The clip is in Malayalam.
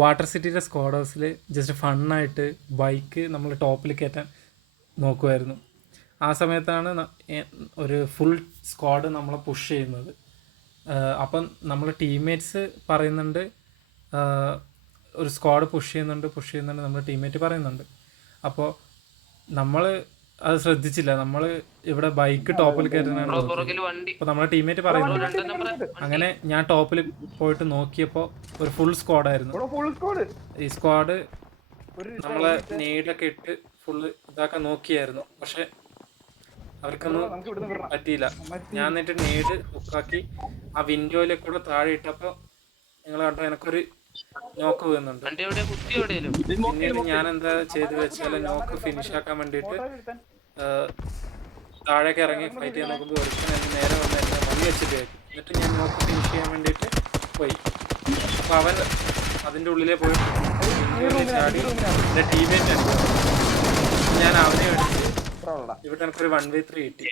വാട്ടർ സിറ്റിയുടെ സ്ക്വാഡ് ഹൗസിൽ ജസ്റ്റ് ഫണ്ണായിട്ട് ബൈക്ക് നമ്മൾ ടോപ്പിൽ കയറ്റാൻ നോക്കുമായിരുന്നു. ആ സമയത്താണ് ഒരു ഫുൾ സ്ക്വാഡ് നമ്മളെ പുഷ് ചെയ്യുന്നത്. അപ്പം നമ്മൾ ടീംമേറ്റ്സ് പറയുന്നുണ്ട് ഒരു സ്ക്വാഡ് പുഷ് ചെയ്യുന്നുണ്ട് നമ്മുടെ ടീംമേറ്റ് പറയുന്നുണ്ട്. അപ്പോൾ നമ്മൾ അത് ശ്രദ്ധിച്ചില്ല. നമ്മൾ ഇവിടെ ബൈക്ക് ടോപ്പിൽ കയറ്റാനാണ് നോക്കിയത്. അപ്പോൾ നമ്മുടെ ടീംമേറ്റ് പറയുന്നുണ്ട്. അങ്ങനെ ഞാൻ ടോപ്പിൽ പോയിട്ട് നോക്കിയപ്പോൾ ഒരു ഫുൾ സ്ക്വാഡായിരുന്നു. ഈ സ്ക്വാഡ് നമ്മളെ നെയ്ഡൊക്കെ ഇട്ട് ഫുള്ള് ഇതാക്കാൻ നോക്കിയായിരുന്നു. പക്ഷെ അവർക്കൊന്നും പറ്റിയില്ല. ഞാൻ എന്നിട്ട് നെയ്ഡ് ഹുക്കാക്കി ആ വിൻഡോയിലെ കൂടെ താഴെ ഇട്ടപ്പോൾ നിങ്ങൾ കണ്ടോ എനക്കൊരു നോക്ക് വീഴുന്നുണ്ട്. പിന്നീട് ഞാൻ എന്താ ചെയ്ത് വെച്ചാൽ നോക്ക് ഫിനിഷ് ആക്കാൻ വേണ്ടിയിട്ട് താഴേക്ക് ഇറങ്ങി ഫൈറ്റ് ചെയ്യാൻ നോക്കുമ്പോൾ ഒരുത്തൻ എന്നെ നേരെ വന്ന് എന്നെ വണ്ടി വെച്ചിട്ട് എന്നിട്ട് ഞാൻ നോക്ക് ഫിനിഷ് ചെയ്യാൻ വേണ്ടിയിട്ട് പോയി. അപ്പോൾ അവൻ അതിൻ്റെ ഉള്ളിലേ പോയി ചാടി എൻ്റെ ടീമേറ്റ് അടിക്കും. ഞാൻ അവനെ എടുത്ത് ഇവിടെ എനിക്കൊരു 1v3 കിട്ടി.